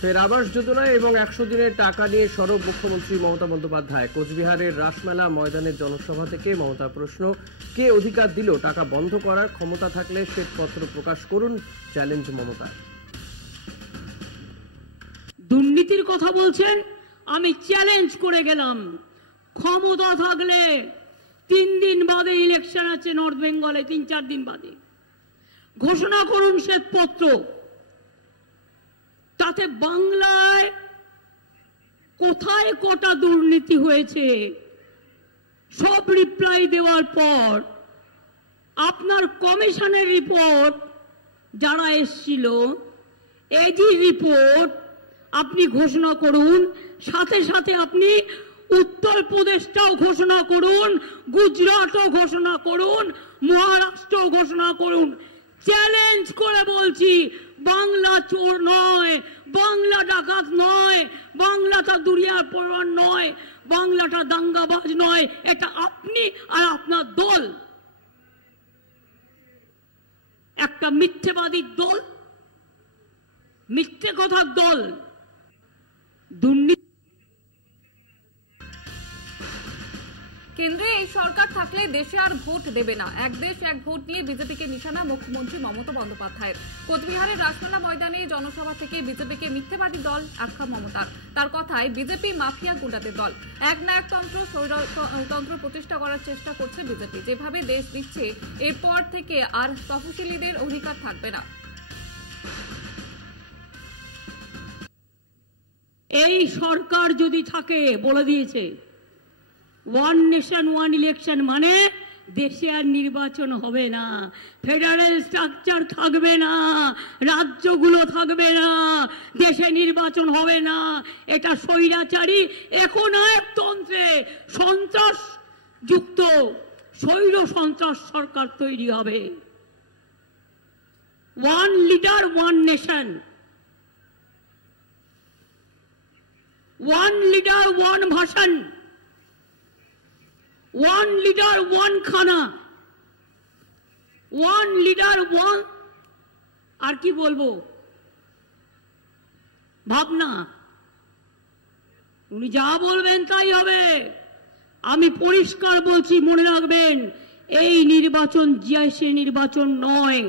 ফের আবাস যোজনা এবং 100 দিনের টাকা নিয়ে সরব মুখ্যমন্ত্রী মমতা বন্দ্যোপাধ্যায়। কোচবিহারের রাসমেলা ময়দানের জনসভা থেকে মমতার প্রশ্ন, কে অধিকার দিল টাকা বন্ধ করার? ক্ষমতা থাকলে শ্বেতপত্র প্রকাশ করুন, চ্যালেঞ্জ মমতা। দুর্নীতির কথা বলছেন, আমি চ্যালেঞ্জ করে গেলাম, ক্ষমতা থাকলে 3 দিন বাদে ইলেকশন আছে নর্থ বেঙ্গলে, 3-4 দিন বাদে ঘোষণা করুন শ্বেতপত্র। তাতে বাংলায় কোথায় কটা দুর্নীতি হয়েছে সব রিপ্লাই দেওয়ার পর আপনার কমিশনের রিপোর্ট যারা এসেছিল, এজি রিপোর্ট আপনি ঘোষণা করুন। সাথে সাথে আপনি উত্তরপ্রদেশটাও ঘোষণা করুন, গুজরাটও ঘোষণা করুন, মহারাষ্ট্রও ঘোষণা করুন। চ্যালেঞ্জ করে বলছি, বাংলা চোর নয়, বাংলা ডাকাত নয়, বাংলাটা দুরিয়ার পরোয়ার নয়, বাংলাটা দাঙ্গাবাজ নয়। এটা আপনি আর আপনার দল একটা মিথ্যেবাদীর দল, মিথ্যে কথার দল। দুর্নীতি কেন্দ্রে এই সরকার থাকলে দেশে আর ভোট দেবে না, এক দেশ এক ভোট নিয়ে বিজেপিকে নিশানা মুখ্যমন্ত্রী মমতা বন্দ্যোপাধ্যায়ের। কোচবিহারের রাসমেলা ময়দানে জনসভা থেকে বিজেপিকে মিথ্যেবাদী দল আখ্যা মমতার। তার কথায় বিজেপি মাফিয়া গুন্ডাদের দল, এক না এক তন্ত্র প্রতিষ্ঠা করার চেষ্টা করছে বিজেপি। যেভাবে দেশ দিচ্ছে এরপর থেকে আর তফসিলিদের অধিকার থাকবে না। এই সরকার যদি থাকে, বলে দিয়েছে, ওয়ান নেশন ওয়ান ইলেকশন মানে দেশে আর নির্বাচন হবে না, ফেডারেল স্ট্রাকচার থাকবে না, রাজ্যগুলো থাকবে না, দেশে নির্বাচন হবে না। এটা স্বৈরাচারী একনায়কতন্ত্রে সন্ত্রাস যুক্ত স্বৈর সন্ত্রাস সরকার তৈরি হবে। One leader one nation, one leader one ভাষণ, ওয়ান লিডার ওয়ান খানা, ওয়ান লিডার ওয়ান, আর কি বলবো, ভাবনা। উনি যা বলবেন তাই হবে। আমি পরিষ্কার বলছি, মনে রাখবেন, এই নির্বাচন জিয়াইসে নির্বাচন নয়।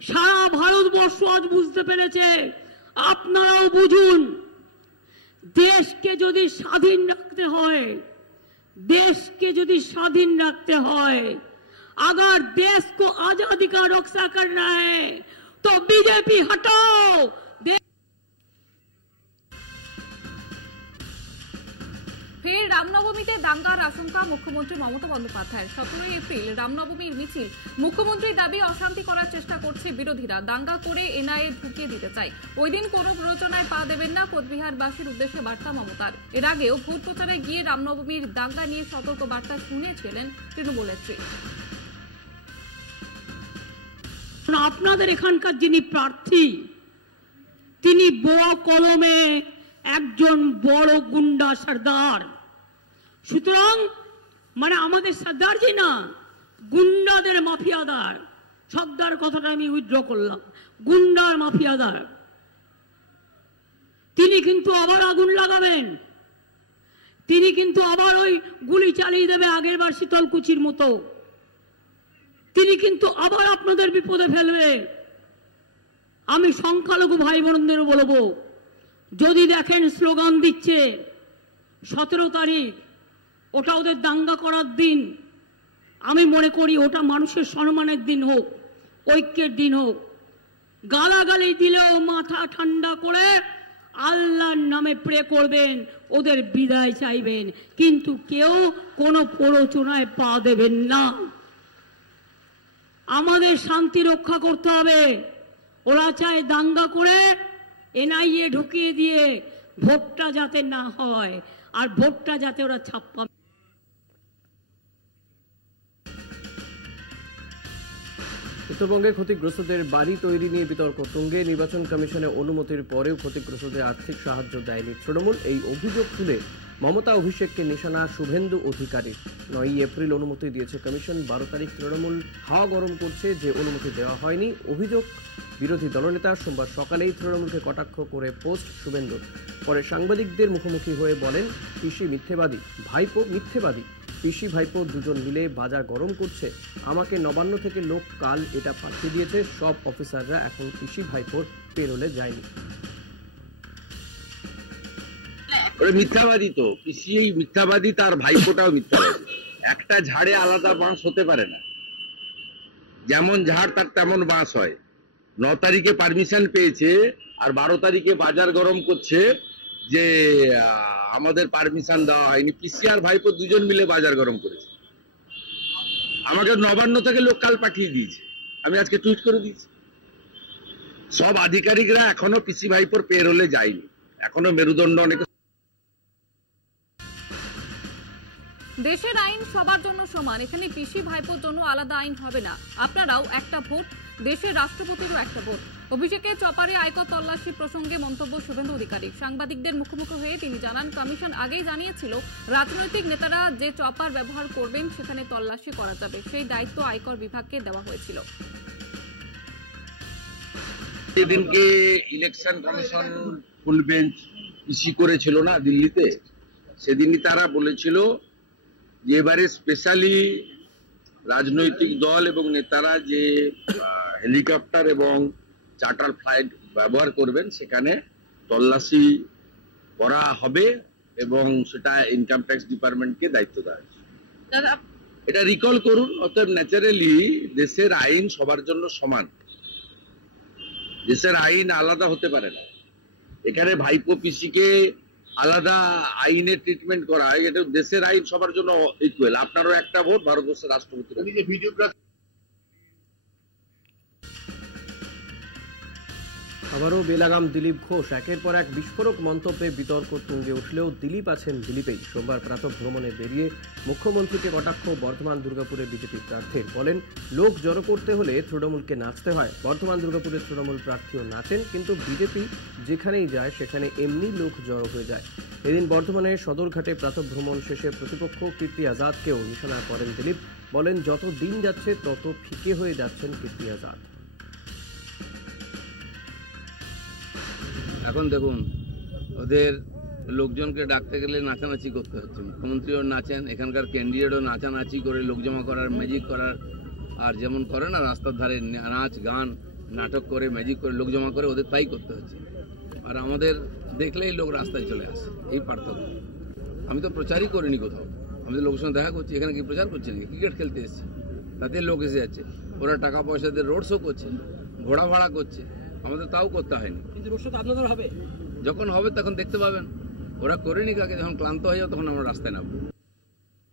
সারা ভারতবর্ষ আজ বুঝতে পেরেছে, আপনারাও বুঝুন। দেশকে যদি স্বাধীন রাখতে হয়, देश के यदि स्वाधीन रखते हैं, अगर देश को आजादी का रक्षा करना है तो बीजेपी हटाओ। ফের রামনবমীতে দাঙ্গার আশঙ্কা মুখ্যমন্ত্রী মমতা বন্দ্যোপাধ্যায়ের। 17 এপ্রিল রামনবমীর মিছিল, মুখ্যমন্ত্রীর দাবি অশান্তি করার চেষ্টা করছে বিরোধীরা, দাঙ্গা করে এনআইএ ঢুকিয়ে দিতে চায়। ওই দিন কোনো প্ররোচনায় পা দেবেন না কোচবিহারবাসীর উদ্দেশ্যে বার্তা মমতার। এর আগেও ভোট প্রচারে গিয়ে রামনবমীর দাঙ্গা নিয়ে সতর্ক বার্তা শুনেছিলেন তৃণমূল নেত্রী। আপনাদের এখানকার যিনি প্রার্থী, তিনি বড় কলমে একজন বড় গুন্ডা সর্দার। সুতরাং মানে আমাদের সর্দারজি না, গুন্ডাদের মাফিয়াদার। সর্দার কথাটা আমি উইথড্র করলাম, গুন্ডার মাফিয়াদার। তিনি কিন্তু আবার আগুন লাগাবেন, তিনি কিন্তু আবার ওই গুলি চালিয়ে দেবে আগের বার শীতলকুচির মতো। তিনি কিন্তু আবার আপনাদের বিপদে ফেলবে। আমি সংখ্যালঘু ভাই বোনদের বলবো, যদি দেখেন স্লোগান দিচ্ছে 17 তারিখ, ওটা ওদের দাঙ্গা করার দিন, আমি মনে করি ওটা মানুষের সম্মানের দিন হোক, ঐক্যের দিন হোক। গালাগালি দিলেও মাথা ঠান্ডা করে আল্লাহর নামে প্রে করবেন, ওদের বিদায় চাইবেন, কিন্তু কেউ কোনো প্ররোচনায় পা দেবেন না। আমাদের শান্তি রক্ষা করতে হবে। ওরা চায় দাঙ্গা করে এনআইএ ঢুকিয়ে দিয়ে ভোটটা যাতে না হয়, আর ভোটটা যাতে ওরা ছাপ্পা। উত্তরবঙ্গে ক্ষতিগ্রস্তদের বাড়ি তৈরি নিয়ে বিতর্ক তুঙ্গে। নির্বাচন কমিশনের অনুমতির পরেও ক্ষতিগ্রস্তদের আর্থিক সাহায্য দেয়নি তৃণমূল। এই অভিযোগ তুলে মমতা অভিষেককে নিশানা শুভেন্দু অধিকারী। 9 এপ্রিল অনুমতি দিয়েছে কমিশন, 12 তারিখ তৃণমূল হাওয়া গরম করছে যে অনুমতি দেওয়া হয়নি। অভিযোগ বিরোধী দলনেতা সোমবার সকালেই তৃণমূলকে কটাক্ষ করে পোস্ট শুভেন্দুর। পরে সাংবাদিকদের মুখোমুখি হয়ে বলেন, পিসি মিথ্যেবাদী, ভাইপো মিথ্যেবাদী। পিসি ভাইপো দুজন মিলে বাজার গরম করছে। আমাকে নবান্ন থেকে লোক কাল এটা পাঠিয়ে দিয়েছে। সব অফিসাররা এখন পিসি ভাইপোর পেরোলে যায়নি। মিথ্যাবাদী তো পিসি মিথ্যাবাদী, তার ভাইপোটাও মিথ্যাবাদী। একটা ঝাড়ে আলাদা বাঁশ হতে পারে না, যেমন ঝাড় তার তেমন বাঁশ হয়। 9 তারিখে পারমিশন পেয়েছে আর 12 তারিখে বাজার গরম করছে যে আমাদের পারমিশন দেওয়া হয়নি। পিসি আর ভাইপো দুজন মিলে বাজার গরম করেছে। আমাকে নবান্ন থেকে লোক কাল পাঠিয়ে দিয়েছে, আমি আজকে টুইট করে দিয়েছি। সব আধিকারিকরা এখনো পিসি ভাইপোর পেরোলে যায়নি, এখনো মেরুদণ্ড অনেক। দেশের আইন সবার জন্য সমান, এখানে পিসি ভাইপোর জন্য আলাদা আইন হবে না। আপনারাও একটা ভোট, দেশের রাষ্ট্রপতিরও একটা ভোট। অভিষেকের চপারে আয়কর তল্লাশি প্রসঙ্গে মন্তব্য শুভেন্দু অধিকারী। সাংবাদিকদের মুখোমুখি হয়ে তিনি জানান, কমিশন আগেই জানিয়েছিল রাজনৈতিক নেতারা যে চপার ব্যবহার করবেন সেখানে তল্লাশি করা যাবে, সেই দায়িত্ব আয়কর বিভাগকে দেওয়া হয়েছিল। সেদিনকে ইলেকশন কমিশন ফুল বেঞ্চ ইস্যু করেছিল না দিল্লিতে, সেদিনই তারা বলেছিল যে এবারে স্পেশালি রাজনৈতিক দল এবং নেতারা যে হেলিকপ্টার এবং চার্টার ফ্লাইট ব্যবহার করবেন সেখানে তল্লাশি করা হবে এবং সেটা ইনকাম ট্যাক্স ডিপার্টমেন্টকে দায়িত্ব দেওয়া হয়েছে। এটা রিকল করুন। অতএব ন্যাচারালি দেশের আইন সবার জন্য সমান, দেশের আইন আলাদা হতে পারে না। এখানে ভাইপো পিসিকে আলাদা আইনে ট্রিটমেন্ট করা হয়, এটা দেশের আইন সবার জন্য ইকুয়াল। আপনারও একটা ভোট, ভারতবর্ষের রাষ্ট্রপতির। আবারও বেলাগাম দিলীপ ঘোষ। একের পর এক বিস্ফোরক মন্তব্যে বিতর্ক তুঙ্গে উঠলেও দিলীপ আছেন দিলীপেই। সোমবার প্রাতঃ ভ্রমণে বেরিয়ে মুখ্যমন্ত্রীকে কটাক্ষ বর্ধমান দুর্গাপুরে বিজেপি প্রার্থীর। বলেন, লোক জড়ো করতে হলে তৃণমূলকে নাচতে হয়। বর্ধমান দুর্গাপুরে তৃণমূল প্রার্থীও নাচেন, কিন্তু বিজেপি যেখানেই যায় সেখানে এমনি লোক জড়ো হয়ে যায়। এদিন বর্ধমানের সদরঘাটে প্রাতঃ ভ্রমণ শেষে প্রতিপক্ষ কীর্তি আজাদকেও নিশানা করেন দিলীপ। বলেন, যত দিন যাচ্ছে তত ফিকে হয়ে যাচ্ছেন কীর্তি আজাদ। এখন দেখুন, ওদের লোকজনকে ডাকতে গেলে নাচানাচি করতে হচ্ছে। মুখ্যমন্ত্রীও নাচেন, এখানকার ক্যান্ডিডেটও নাচানাচি করে লোক জমা করার, ম্যাজিক করার, আর যেমন করে না রাস্তার ধারে নাচ গান নাটক করে ম্যাজিক করে লোক জমা করে, ওদের তাই করতে হচ্ছে। আর আমাদের দেখলেই লোক রাস্তায় চলে আসে, এই পার্থক্য। আমি তো প্রচারই করিনি কোথাও, আমি তো লোকের সঙ্গে দেখা করছি। এখানে কি প্রচার করছি নাকি? ক্রিকেট খেলতে এসেছি, তাতে লোক এসে যাচ্ছে। ওরা টাকা পয়সা দিয়ে রোড শো করছে, ঘোড়া ভাড়া করছে, আমাদের তাও করতে হয়নি। কিন্তু রোড শো তো আপনাদের হবে, যখন হবে তখন দেখতে পাবেন। ওরা করেনি কাকে, যখন ক্লান্ত হয়ে যাবে তখন আমরা রাস্তায় নামবো।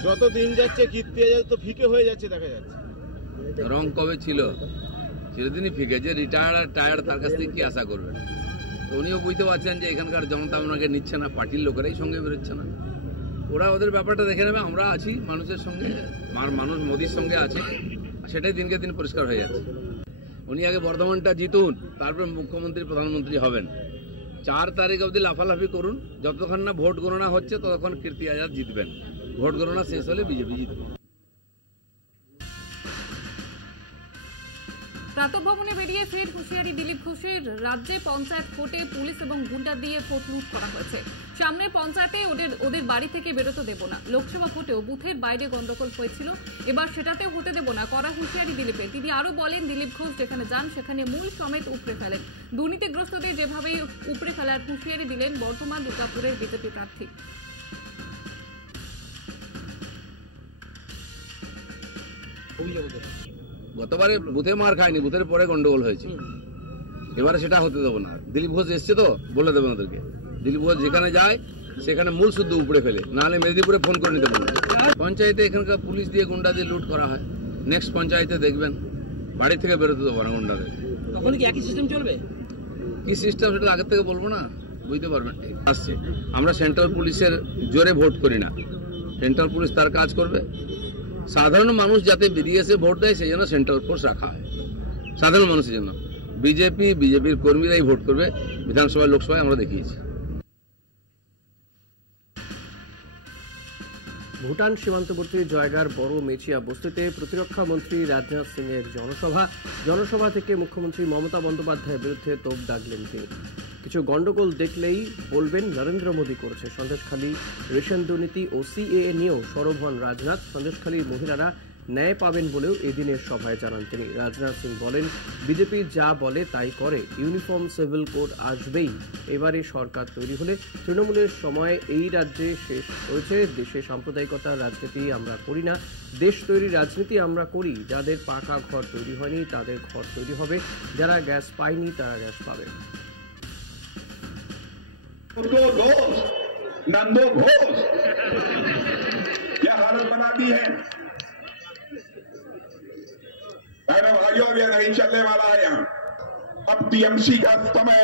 যত দিন যাচ্ছে কীর্তি আজাদ তো ফিকে হয়ে যাচ্ছে, দেখা যাচ্ছে। রং কবে ছিল? চিরদিনই ফিকে। যে রিটায়ার্ড আর টায়ার্ড তার কাছ থেকে কি আশা করবেন? তো উনিও বুঝতে পারছেন যে এখানকার জনতা ওনাকে নিচ্ছে না, পার্টির লোকেরাই সঙ্গে বেরোচ্ছে না। ওরা ওদের ব্যাপারটা দেখে নেবে। আমরা আছি মানুষের সঙ্গে, মানুষ মোদির সঙ্গে আছে, সেটাই দিনকে দিন পরিষ্কার হয়ে যাচ্ছে। উনি আগে বর্ধমানটা জিতুন, তারপর মুখ্যমন্ত্রী প্রধানমন্ত্রী হবেন। 4 তারিখ অবধি লাফালাফি করুন, যতক্ষণ না ভোট গণনা হচ্ছে ততক্ষণ কীর্তি আজাদ জিতবেন। ভোট গণনা শেষ হলে বিজেপি জিতবে। প্রাতঃভ্রমণে বেরিয়ে ফের হুঁশিয়ারি দিলীপ ঘোষের। রাজ্যে পঞ্চায়েত ভোটে পুলিশ এবং গুন্ডা দিয়ে ভোট লুট করা হয়েছে। সামনে পঞ্চায়েতে ওদের বাড়ি থেকে বেরোতে দেব না। লোকসভা ভোটেও বুথের বাইরে গন্ডগোল হয়েছিল, এবার সেটাতেও হতে দেব না, করা হুঁশিয়ারি দিলীপের। তিনি আরো বলেন, দিলীপ ঘোষ যেখানে যান সেখানে মূল সমেত উপড়ে ফেলেন। দুর্নীতিগ্রস্তদের যেভাবে উপড়ে ফেলার হুঁশিয়ারি দিলেন বর্ধমান দুর্গাপুরের বিজেপি প্রার্থী। গতবারে বুথে মার খায়নি, বুথের পরে গন্ডগোল হয়েছিল, এবারে সেটা হতে দেবো না। দিলীপ ঘোষ এসছে তো বলে দেবেন ওদেরকে। দিলীপ ঘোষ যেখানে যায় সেখানে মূল শুদ্ধ উপড়ে ফেলে, নাহলে মেদিনীপুরে ফোন করে নিতে বলুন। পঞ্চায়েতে এখানকার পুলিশ দিয়ে গুন্ডা দিয়ে লুট করা হয়। নেক্সট পঞ্চায়েতে দেখবেন বাড়ি থেকে বেরোতে দেবো না গুন্ডাদের। তখন কি একই সিস্টেম চলবে? কি সিস্টেম সেটা আগের থেকে বলবো না, বুঝতে পারবেন। আসছে, আমরা সেন্ট্রাল পুলিশের জোরে ভোট করি না, সেন্ট্রাল পুলিশ তার কাজ করবে। সাধারণ মানুষ যাতে বেরিয়ে এসে ভোট দেয় সেই জন্য সেন্ট্রাল ফোর্স রাখা হয়। সাধারণ মানুষের জন্য। বিজেপির কর্মীরাই ভোট করবে বিধানসভা লোকসভায়, আমরা দেখিয়েছি। ভুটান সীমান্তবর্তী জয়গার বড় মেচিয়া বস্তিতে প্রতিরক্ষা মন্ত্রী রাজনাথ সিং এর জনসভা থেকে মুখ্যমন্ত্রী মমতা বন্দ্যোপাধ্যায়ের বিরুদ্ধে তোপ দাগলেন তিনি। কিছু গন্ডগোল দেখলেই বলবেন নরেন্দ্র মোদী করেছে। সন্দেশখালী রেশন দুর্নীতি ও সিএএ নিয়েও সরব হন রাজনাথ। সন্দেশখালীর মহিলারা ন্যায় পাবেন বলেও এদিনের সভায় জানান তিনি। রাজনাথ সিং বলেন, বিজেপি যা বলে তাই করে, ইউনিফর্ম সিভিল কোড আসবেই। এবারে সরকার তৈরি হলে তৃণমূলের সময় এই রাজ্যে শেষ হয়েছে। দেশে সাম্প্রদায়িকতার রাজনীতি আমরা করি না, দেশ তৈরির রাজনীতি আমরা করি। যাদের পাকা ঘর তৈরি হয়নি তাদের ঘর তৈরি হবে, যারা গ্যাস পায়নি তারা গ্যাস পাবে। नंदो घोष क्या हालत बना दी है। बहनों भाइयों, ये नहीं चलने वाला है। यहाँ अब टीएमसी का समय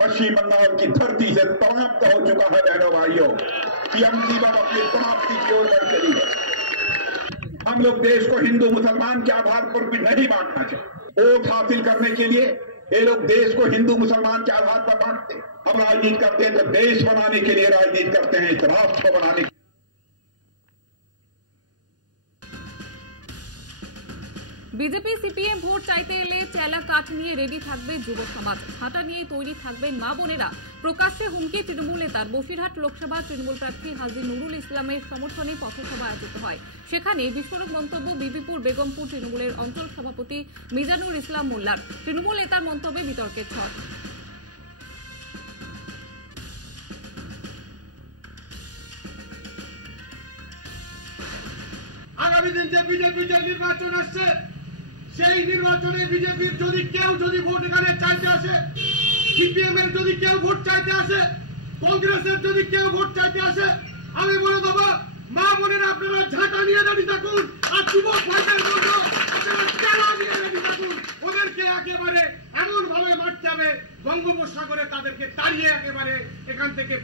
पश्चिम बंगाल की धरती से समाप्त हो चुका है। बहनों भाइयों, टीएमसी अब अपनी समाप्ति की ओर बढ़ चली है। हम लोग देश को हिंदू मुसलमान के आधार पर भी नहीं बांटना चाहिए। वोट हासिल करने के लिए ये लोग देश को हिंदू मुसलमान के आधार पर बांटते हैं। हम राजनीति करते हैं तो देश बनाने के लिए राजनीति करते हैं, इस राष्ट्र को बनाने के। বিজেপি সিপিএম ভোট চাইতে এলে চেলা কাঠ নিয়ে রেডি থাকবে যুব সমাজ, হাঁটা নিয়ে তৈরি থাকবেন মা বোনেরা। প্রকাশ্যে হুমকি তৃণমূল নেতার। বসিরহাট লোকসভা তৃণমূল প্রার্থী হাজী নুরুল ইসলামের সমর্থনে পথসভা আয়োজিত হয়। সেখানে বিস্ফোরক মন্তব্য বিবিপুর বেগমপুর তৃণমূলের অঞ্চল সভাপতি মিজানুর ইসলাম মোল্লার। তৃণমূল নেতার মন্তব্যে বিতর্কের ঝড়। আগামী দিন যে বিজেপি যে নির্বাচন আসছে, সেই নির্বাচনে বিজেপির যদি ভোট এখানে চাইতে আসে, সিপিএম এর যদি কেউ ভোট চাইতে আসে, কংগ্রেসের যদি কেউ ভোট চাইতে আসে, আমি বলে দেবো, মা বোনেরা আপনারা ঝাঁটা নিয়ে রেডি থাকুন, আর যুবক ভাইদের বলবো আপনারা চেলা নিয়ে রেডি থাকুন। ওদেরকে একেবারে এমন ভাবে মারতে হবে, বঙ্গোপসাগরে তাদেরকে তাড়িয়ে একেবারে এখান থেকে।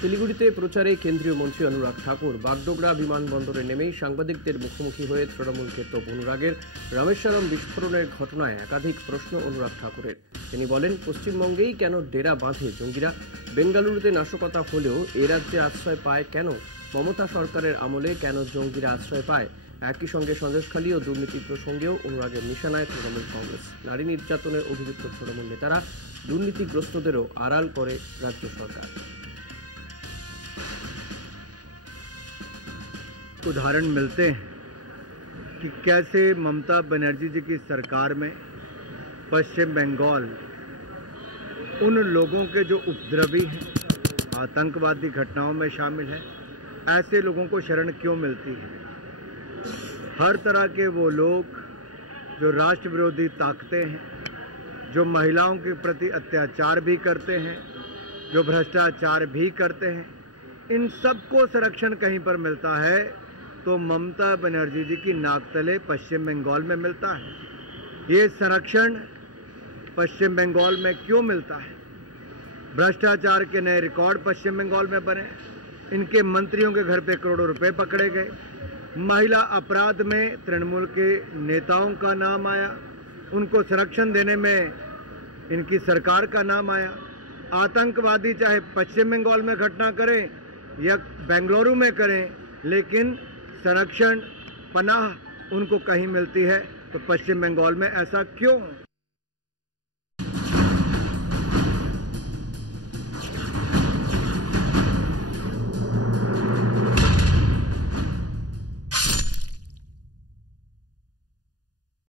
শিলিগুড়িতে প্রচারে কেন্দ্রীয় মন্ত্রী অনুরাগ ঠাকুর। বাগডোগরা বিমানবন্দরে নেমেই সাংবাদিকদের মুখোমুখি হয়ে তৃণমূলকে তোপ অনুরাগের। রামেশ্বরম বিস্ফোরণের ঘটনায় একাধিক প্রশ্ন অনুরাগ ঠাকুরের। তিনি বলেন, পশ্চিমবঙ্গেই কেন ডেরা বাঁধে জঙ্গিরা? বেঙ্গালুরুতে নাশকতা হলেও এ রাজ্যে আশ্রয় পায় কেন? মমতা সরকারের আমলে কেন জঙ্গিরা আশ্রয় পায়? একই সঙ্গে সন্দেশখালী ও দুর্নীতি প্রসঙ্গেও অনুরাগের নিশানায় তৃণমূল কংগ্রেস। নারী নির্যাতনের অভিযুক্ত তৃণমূল নেতারা দুর্নীতিগ্রস্তদেরও আড়াল করে রাজ্য সরকার। उदाहरण मिलते हैं कि कैसे ममता बनर्जी जी की सरकार में पश्चिम बंगाल उन लोगों के जो उपद्रवी हैं, आतंकवादी घटनाओं में शामिल हैं, ऐसे लोगों को शरण क्यों मिलती है। हर तरह के वो लोग जो राष्ट्र विरोधी ताकतें हैं, जो महिलाओं के प्रति अत्याचार भी करते हैं, जो भ्रष्टाचार भी करते हैं, इन सबको संरक्षण कहीं पर मिलता है तो ममता बनर्जी जी की नाक तले पश्चिम बंगाल में मिलता है। ये संरक्षण पश्चिम बंगाल में क्यों मिलता है? भ्रष्टाचार के नए रिकॉर्ड पश्चिम बंगाल में बने, इनके मंत्रियों के घर पे करोड़ों रुपए पकड़े गए, महिला अपराध में तृणमूल के नेताओं का नाम आया, उनको संरक्षण देने में इनकी सरकार का नाम आया। आतंकवादी चाहे पश्चिम बंगाल में घटना करें या बेंगलुरु में करें, लेकिन संरक्षण पनाह उनको कहीं मिलती है, तो पश्चिम बंगाल में ऐसा क्यों?